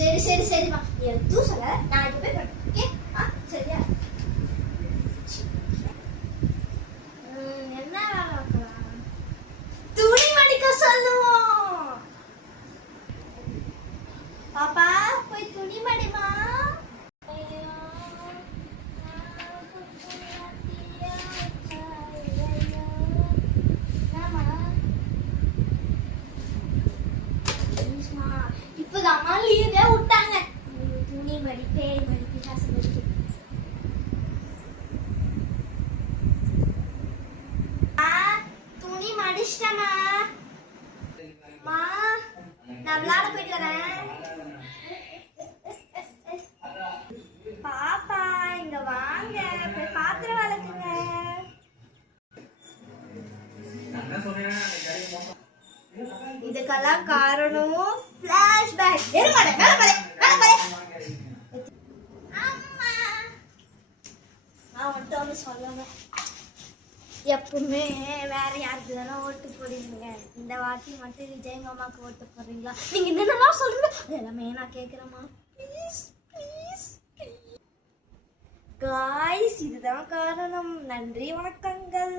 சரி சரி சரிம்மா, நீ எதுவும் சொல்ல, நான் இப்போ போய் பண்ணுறேன். ஓகே? சரியா? என்ன வேலை பார்க்கலாம்? துணி மடிக்க சொல்லுவோம். பாப்பா போய் துணி மடிமா. இப்பதாம்மா லீவே விட்டாங்க. துணி மடிப்பே மடிப்பு ஆசைப்பட்டு துணி மடிச்சிட்டமா. நான் விளையாட போயிட்டு வரேன். பாப்பா இங்க வாங்க, போய் பாத்திரம் வளர்க்குங்க. இதுக்கெல்லாம் காரணம் ஃபிளாஷ்பேக். நான் மட்டும் சொல்லுங்க, எப்பவுமே வேற யாருக்கு தானே ஓட்டு போடுவீங்க, இந்த வாட்டி மட்டும் விஜய் மாமாக்கு ஓட்டு போடுறீங்களா? நீங்க என்னென்னலாம் சொல்றீங்க எல்லாமே நான் கேட்குறேம்மா. ப்ளீஸ் ப்ளீஸ் காய்ஸ், இதுதான் காரணம். நன்றி, வணக்கங்கள்.